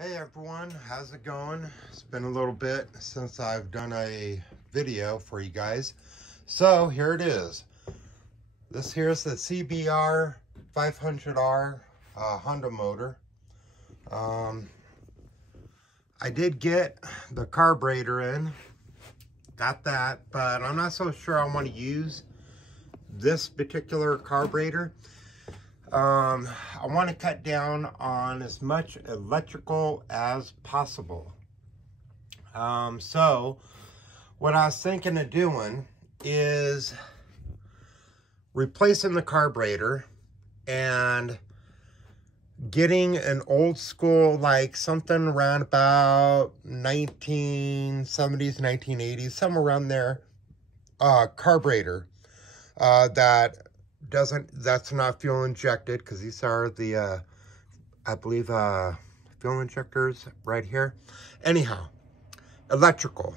Hey everyone, how's it going? It's been a little bit since I've done a video for you guys. So here it is. This here is the CBR 500R Honda motor. I did get the carburetor in, got that, but I'm not so sure I want to use this particular carburetor. I want to cut down on as much electrical as possible. So what I was thinking of doing is replacing the carburetor and getting an old school, like something around about 1970s, 1980s, somewhere around there, carburetor that's not fuel injected, because these are the I believe fuel injectors right here. Anyhow, electrical.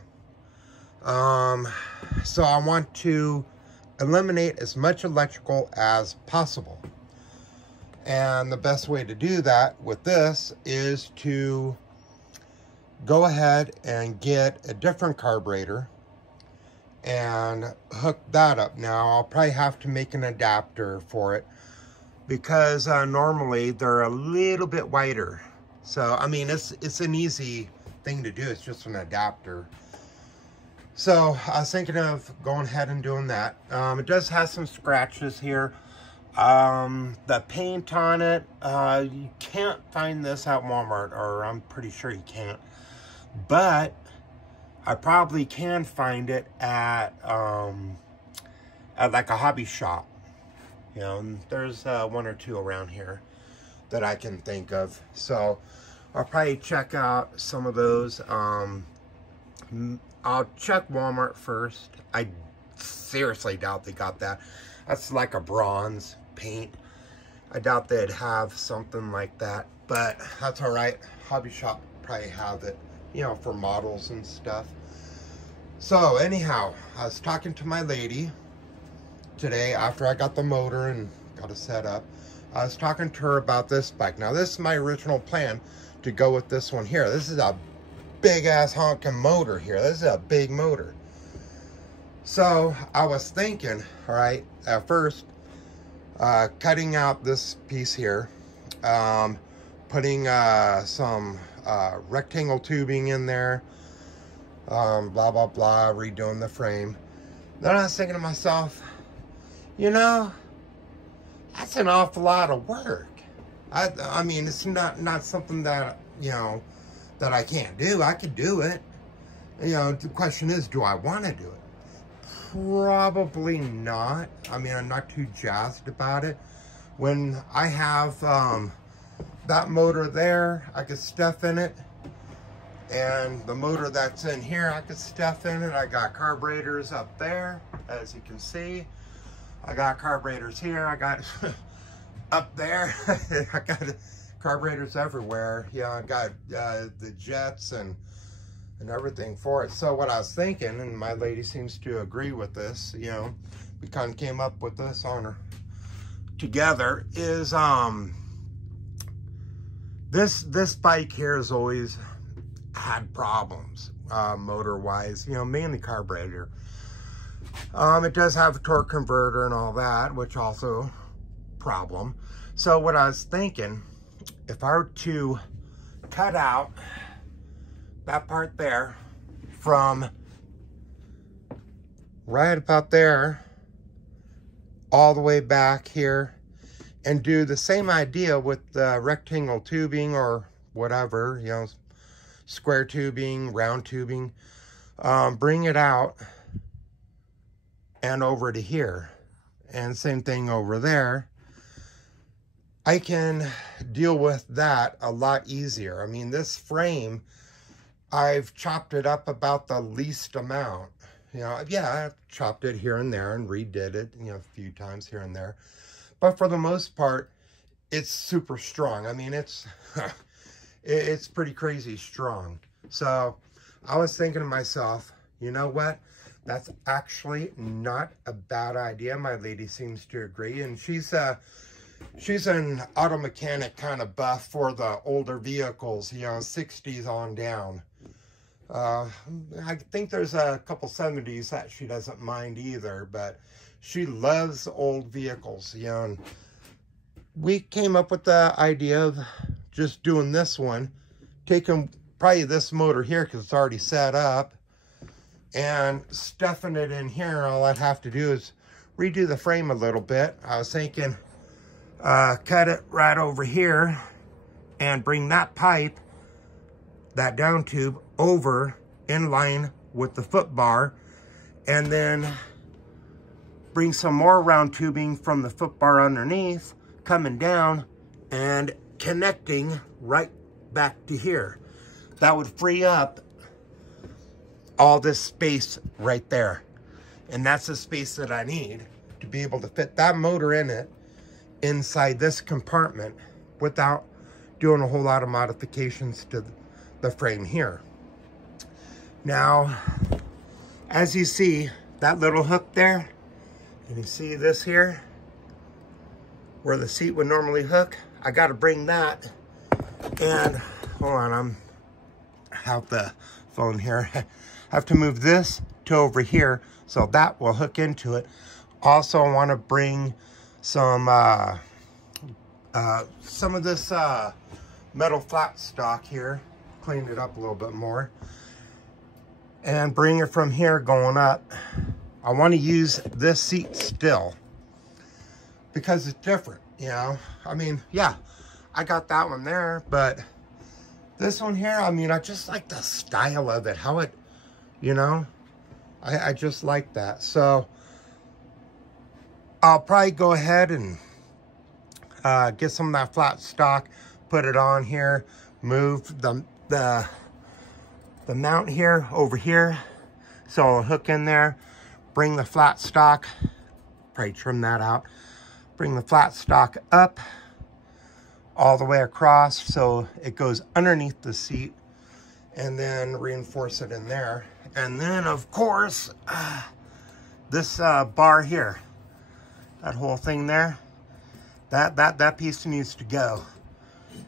So I want to eliminate as much electrical as possible, and the best way to do that with this is to go ahead and get a different carburetor and hook that up. Now I'll probably have to make an adapter for it, because normally they're a little bit wider. So I mean, it's an easy thing to do. It's just an adapter. So I was thinking of going ahead and doing that. It does have some scratches here. The paint on it, you can't find this at Walmart, or I'm pretty sure you can't, but I probably can find it at like a hobby shop. You know, and there's one or two around here that I can think of. So I'll probably check out some of those. I'll check Walmart first. I seriously doubt they got that. That's like a bronze paint. I doubt they'd have something like that, but that's all right. Hobby shop probably have it, you know, for models and stuff. So anyhow, I was talking to my lady today after I got the motor and got it set up. I was talking to her about this bike. Now this is my original plan, to go with this one here. This is a big ass honking motor here. This is a big motor. So I was thinking, all right, at first, cutting out this piece here, putting some rectangle tubing in there, blah, blah, blah, redoing the frame. Then I was thinking to myself, you know, that's an awful lot of work. I mean, it's not something that, you know, that I can't do. I could do it. You know, the question is, do I want to do it? Probably not. I mean, I'm not too jazzed about it. When I have that motor there, I could stuff in it. And the motor that's in here, I could stuff in it. I got carburetors up there, as you can see. I got carburetors here. I got up there. I got carburetors everywhere. Yeah, I got the jets and everything for it. So what I was thinking, and my lady seems to agree with this, you know, we kind of came up with this on her together, is this bike here has always had problems motor wise, you know, mainly carburetor. It does have a torque converter and all that, which also problem. So what I was thinking, if I were to cut out that part there from right about there all the way back here, and do the same idea with the rectangle tubing or whatever, you know, square tubing, round tubing, bring it out and over to here, and same thing over there, I can deal with that a lot easier. I mean, this frame, I've chopped it up about the least amount. You know, yeah, I've chopped it here and there and redid it, you know, a few times here and there. But for the most part, it's super strong. I mean, it's it's pretty crazy strong. So I was thinking to myself, you know what? That's actually not a bad idea. My lady seems to agree, and she's she's an auto mechanic kind of buff for the older vehicles, you know, 60s on down. I think there's a couple 70s that she doesn't mind either, but she loves old vehicles, you know. And we came up with the idea of just doing this one, taking probably this motor here because it's already set up, and stuffing it in here. All I'd have to do is redo the frame a little bit. I was thinking cut it right over here and bring that pipe, that down tube, over in line with the foot bar, and then bring some more round tubing from the foot bar underneath coming down and connecting right back to here. That would free up all this space right there, and that's the space that I need to be able to fit that motor in it inside this compartment without doing a whole lot of modifications to the frame here. Now, as you see, that little hook there, can you see this here? Where the seat would normally hook, I got to bring that, and hold on, I'm out the phone here. I have to move this to over here so that will hook into it. Also, I want to bring some of this metal flat stock here, clean it up a little bit more, and bring it from here going up. I want to use this seat still because it's different, you know. I mean, yeah, I got that one there, but this one here, I mean, I just like the style of it, how it, you know, I just like that. So I'll probably go ahead and get some of that flat stock, put it on here, move the mount here over here, so I'll hook in there, bring the flat stock, probably trim that out, bring the flat stock up all the way across so it goes underneath the seat, and then reinforce it in there. And then of course this bar here, that whole thing there, that piece needs to go,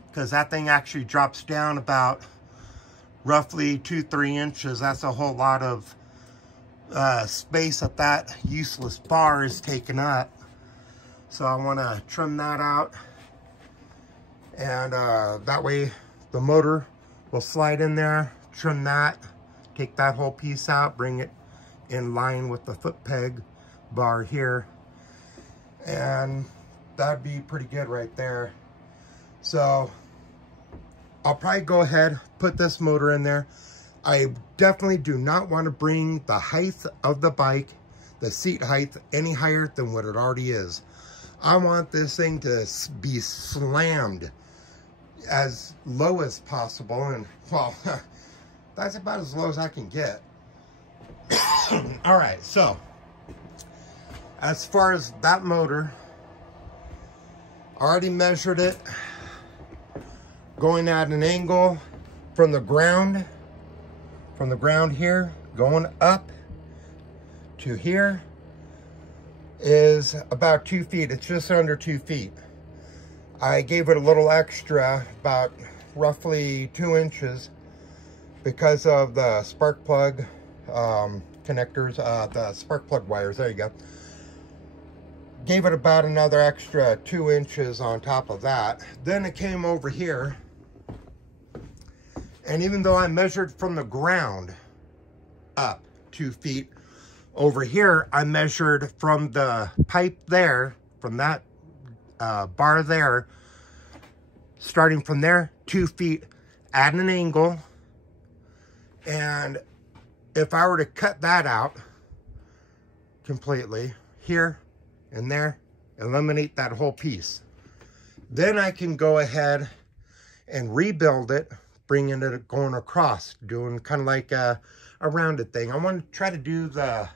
because that thing actually drops down about roughly 2-3 inches. That's a whole lot of space that useless bar is taking up. So I want to trim that out, and that way the motor will slide in there. Trim that, take that whole piece out, bring it in line with the foot peg bar here, and that'd be pretty good right there. So I'll probably go ahead, put this motor in there. I definitely do not want to bring the height of the bike, the seat height, any higher than what it already is. I want this thing to be slammed as low as possible, and well, that's about as low as I can get. All right, so as far as that motor, I already measured it, going at an angle from the ground here, going up to here is about 2 feet. It's just under 2 feet. I gave it a little extra, about roughly 2 inches, because of the spark plug connectors, the spark plug wires. There you go. Gave it about another extra 2 inches on top of that. Then it came over here, and even though I measured from the ground up 2 feet, over here I measured from the pipe there, from that bar there, starting from there 2 feet at an angle. And if I were to cut that out completely, here and there, eliminate that whole piece, then I can go ahead and rebuild it, bringing it going across, doing kind of like a rounded thing. I want to try to do the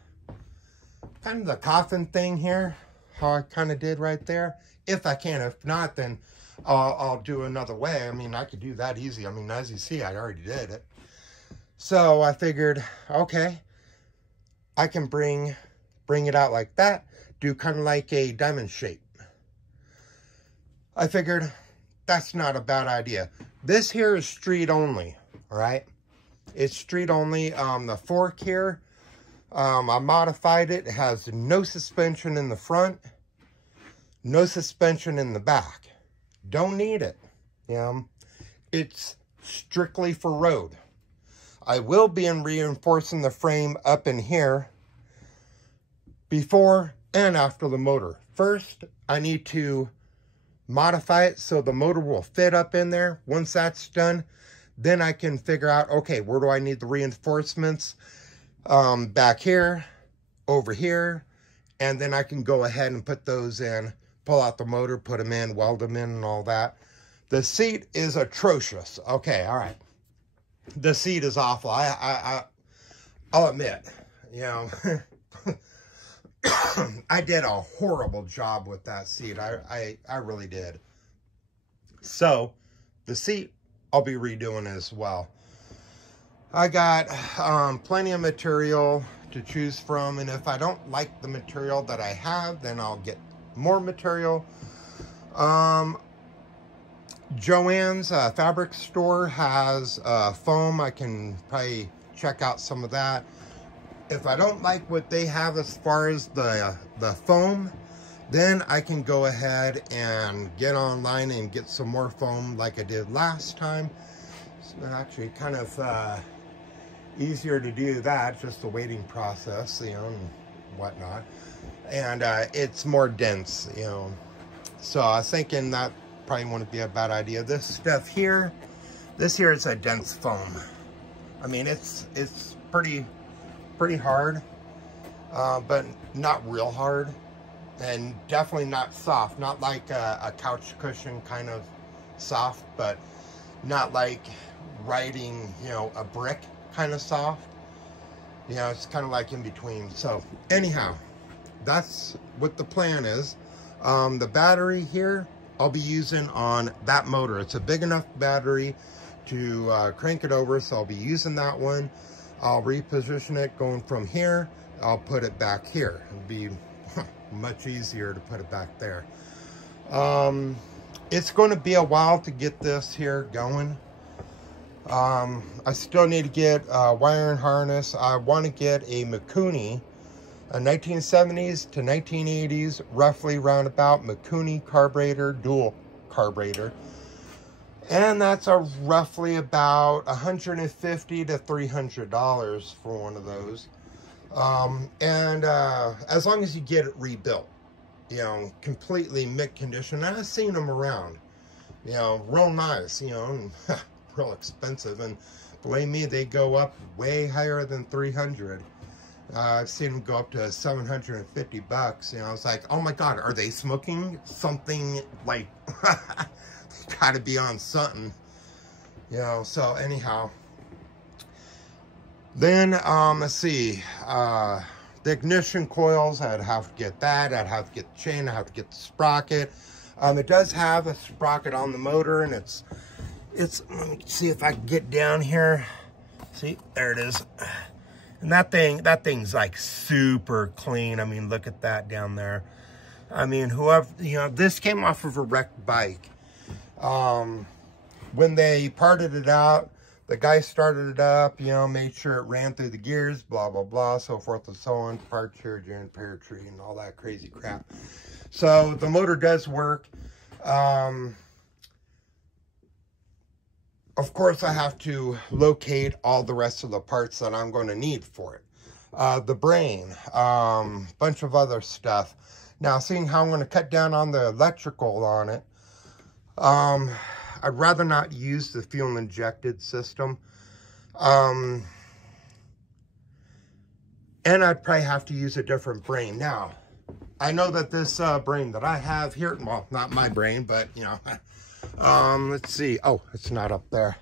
kind of the coffin thing here, how I kind of did right there, if I can. If not, then I'll do another way. I mean, I could do that easy. I mean, as you see, I already did it. So I figured, okay, I can bring it out like that, do kind of like a diamond shape. I figured that's not a bad idea. This here is street only, all right? It's street only. The fork here, I modified it. It has no suspension in the front, no suspension in the back. Don't need it. It's strictly for road. I will be reinforcing the frame up in here before and after the motor. First, I need to modify it so the motor will fit up in there. Once that's done, then I can figure out, okay, where do I need the reinforcements? Back here, over here, and then I can go ahead and put those in, pull out the motor, put them in, weld them in, and all that. The seat is atrocious. Okay, all right. The seat is awful. I'll admit, I did a horrible job with that seat. I really did. So, the seat, I'll be redoing as well. I got plenty of material to choose from, and if I don't like the material that I have, then I'll get more material. Joann's fabric store has foam. I can probably check out some of that. If I don't like what they have as far as the foam, then I can go ahead and get online and get some more foam like I did last time. It's actually kind of easier to do that, just the waiting process, and whatnot. And it's more dense, So I was thinking that probably wouldn't be a bad idea. This stuff here, this here is a dense foam. I mean, it's pretty hard, but not real hard, and definitely not soft. Not like a couch cushion kind of soft, but not like riding, a brick kind of soft. It's kind of like in between. So anyhow, that's what the plan is. The battery here, I'll be using on that motor. It's a big enough battery to crank it over, so I'll be using that one. I'll reposition it going from here. I'll put it back here. It'll be much easier to put it back there. It's going to be a while to get this here going. I still need to get a wiring harness. I want to get a Mikuni, a 1970s to 1980s, roughly roundabout Mikuni carburetor, dual carburetor. And that's roughly about $150 to $300 for one of those. As long as you get it rebuilt, completely mint condition. And I've seen them around, real nice, and real expensive. And believe me, they go up way higher than 300. I've seen them go up to 750 bucks. I was like, oh my God, are they smoking something? Like, gotta be on something, so anyhow. Then, let's see, the ignition coils, I'd have to get that. I'd have to get the chain, I'd have to get the sprocket. It does have a sprocket on the motor, and it's, let me see if I can get down here. See, there it is. And that thing's like super clean. I mean, look at that down there. I mean, whoever, this came off of a wrecked bike. When they parted it out, the guy started it up, made sure it ran through the gears, blah, blah, blah, so forth and so on, departure, joint, pear tree, and all that crazy crap. So the motor does work. Of course, I have to locate all the rest of the parts that I'm going to need for it. The brain, bunch of other stuff. Now, seeing how I'm going to cut down on the electrical on it, I'd rather not use the fuel injected system. And I'd probably have to use a different brain. Now, I know that this brain that I have here, well, not my brain, but, let's see. Oh, it's not up there.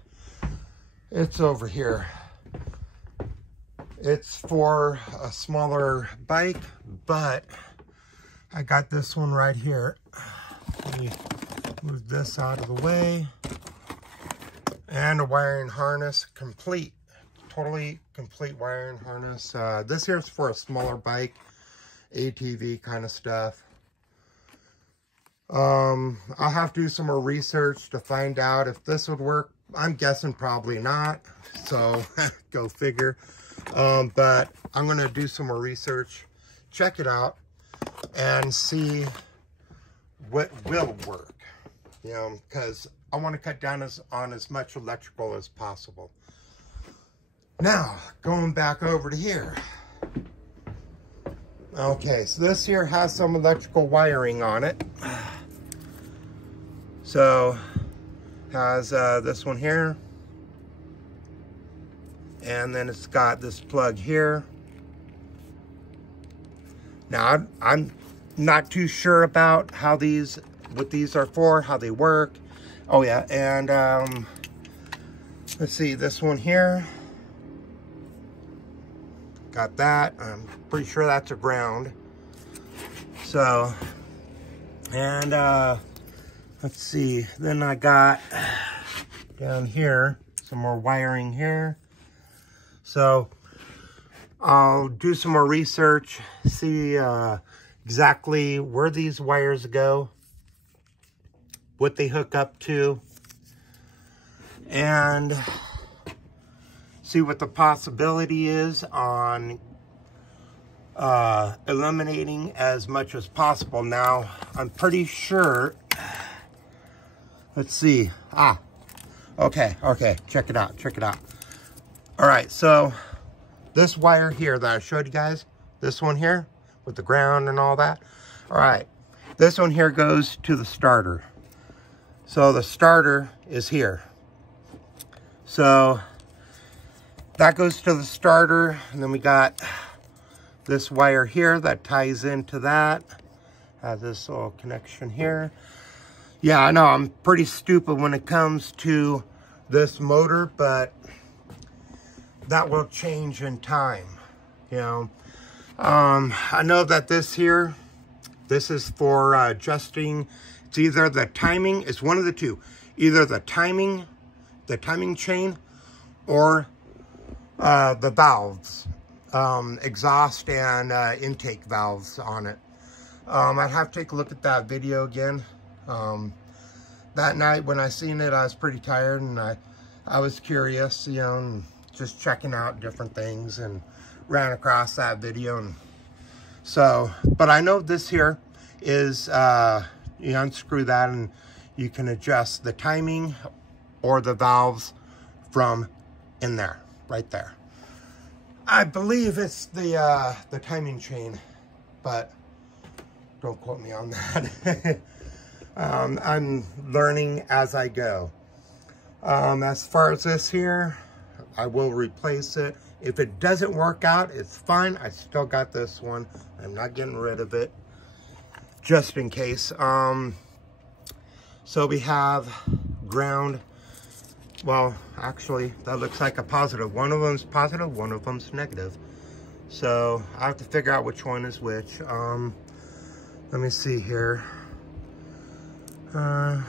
It's over here. It's for a smaller bike, but I got this one right here. Let me move this out of the way. And a wiring harness, complete. Totally complete wiring harness. This here is for a smaller bike, ATV kind of stuff. I'll have to do some more research to find out if this would work. I'm guessing probably not, so go figure. But I'm going to do some more research, check it out, and see what will work, you know, because I want to cut down on as much electrical as possible. Now, going back over to here. Okay, so this here has some electrical wiring on it. So, has this one here. And then it's got this plug here. Now, I'm not too sure about how what these are for, how they work. Oh yeah, and let's see, this one here. Got that. I'm pretty sure that's a ground. So, and let's see, then I got down here some more wiring here. So I'll do some more research, see exactly where these wires go, what they hook up to, and see what the possibility is on eliminating as much as possible. Now, I'm pretty sure, let's see, okay, check it out. All right, so this wire here that I showed you guys, this one here with the ground and all that, all right, this one here goes to the starter. So the starter is here. So that goes to the starter, and then we got this wire here that ties into that. Has this little connection here. Yeah, I know I'm pretty stupid when it comes to this motor, but that will change in time, you know. I know that this is for adjusting. It's either the timing, it's one of the two. Either the timing chain, or the valves, exhaust and intake valves on it. I'd have to take a look at that video again. That night when I seen it, I was pretty tired, and I was curious, you know, and just checking out different things, and ran across that video. And so, but I know this here is, you unscrew that and you can adjust the timing or the valves from in there, right there. I believe it's the timing chain, but don't quote me on that. I'm learning as I go. As far as this here, I will replace it. If it doesn't work out, it's fine. I still got this one. I'm not getting rid of it, just in case. So we have ground. Well, actually, that looks like a positive. One of them's positive, one of them's negative. So I have to figure out which one is which. Let me see here. Don't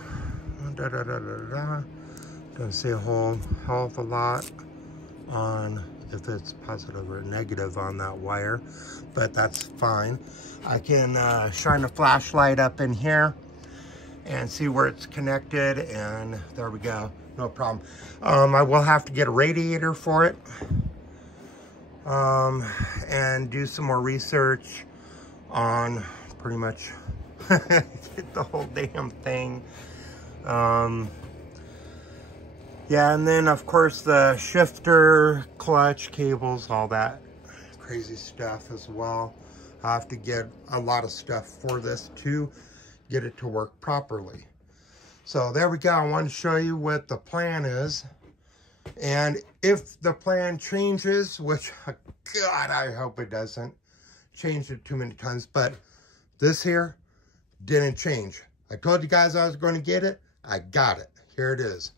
see a whole hell of a lot on if it's positive or negative on that wire, but that's fine. I can shine a flashlight up in here and see where it's connected, and there we go, no problem. I will have to get a radiator for it, and do some more research on pretty much the whole damn thing. Yeah, and then of course the shifter, clutch, cables, all that crazy stuff as well. I have to get a lot of stuff for this to get it to work properly. So there we go. I want to show you what the plan is. And if the plan changes, which God, I hope it doesn't change it too many times, but this here didn't change. I told you guys I was going to get it. I got it. Here it is.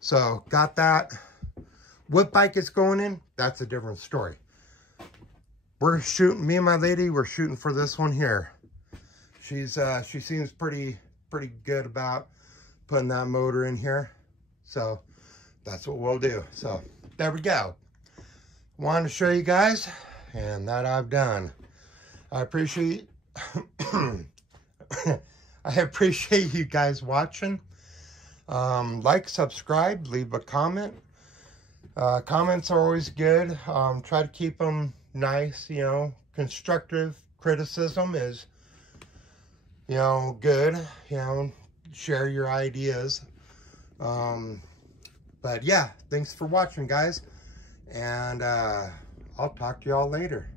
So got that. What bike it's going in, that's a different story. We're shooting, me and my lady, we're shooting for this one here. She seems pretty good about putting that motor in here. So that's what we'll do. So there we go. Wanted to show you guys, and that I've done. I appreciate I appreciate you guys watching. Like, subscribe, leave a comment. Comments are always good. Try to keep them nice, you know. Constructive criticism is, you know, good. You know, share your ideas. But yeah, thanks for watching, guys. And I'll talk to y'all later.